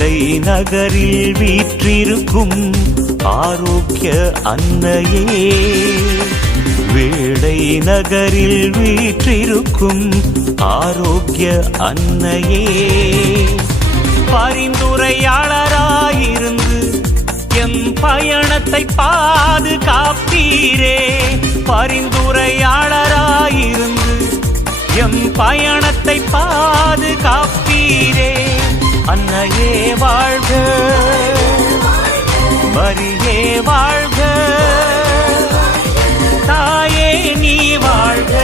வேளை நகரில் வீற்றிருக்கும் ஆரோக்கிய அன்னையே, வேளை நகரில் வீற்றிருக்கும் ஆரோக்கிய அன்னையே, பரிந்துரையாளராயிருந்து எம் பயணத்தை பாதுகாப்பீரே, பரிந்துரையாளராயிருந்து எம் பயணத்தை பாதுகாப்பீரே. அன்னையே வாழ்க, மரியே வாழ்க, தாயே நீ வாழ்க,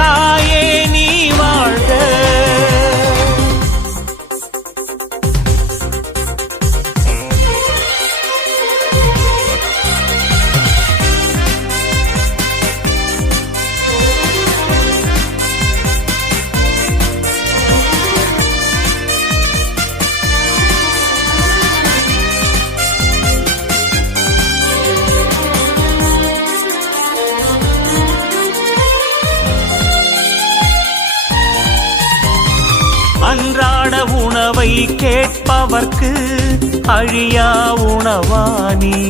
தாயே நீ வாழ்க. அன்றாட உணவை கேட்பவர்க்கு அழியா உணவானீர்,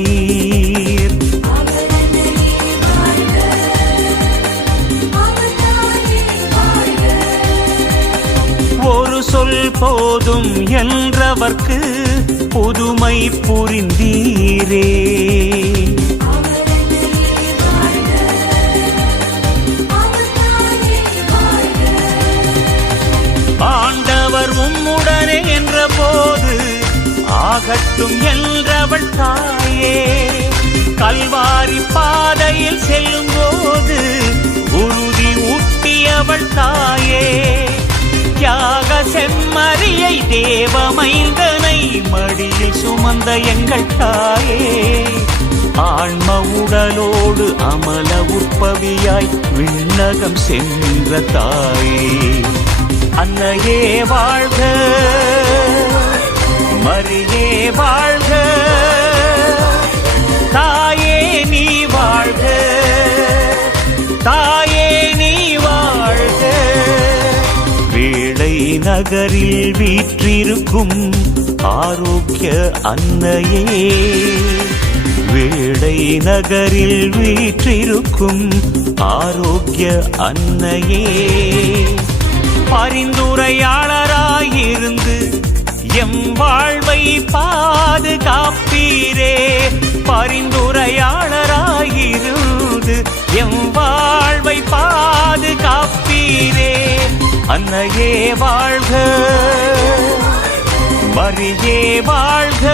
ஒரு சொல் போதும் என்றவர்க்கு புதுமை புரிந்தீரே, ஆண்டவர் உம்முடனே என்ற போது ஆகட்டும் என்றவள் தாயே, கல்வாரி பாதையில் செல்லும் போது உறுதி ஊட்டியவள் தாயே, தியாக செம்மறியை தேவமைந்தனை மடியில் சுமந்த எங்கள் தாயே, ஆன்ம உடலோடு அமல உற்பவியாய் விண்ணகம் சென்ற தாயே. அன்னையே வாழ்க, மரியே வாழ்க, தாயே நீ வாழ்க, தாயே நீ வாழ்க. வேளை நகரில் வீற்றிருக்கும் ஆரோக்கிய அன்னையே, வேளை நகரில் வீற்றிருக்கும் ஆரோக்கிய அன்னையே, பரிந்துரையாளராயிருந்து எம் வாழ்வை பாதுகாப்பீரே, பரிந்துரையாளராயிருந்து எம் வாழ்வை பாதுகாப்பீரே. அன்னையே வாழ்க, மரியே வாழ்க,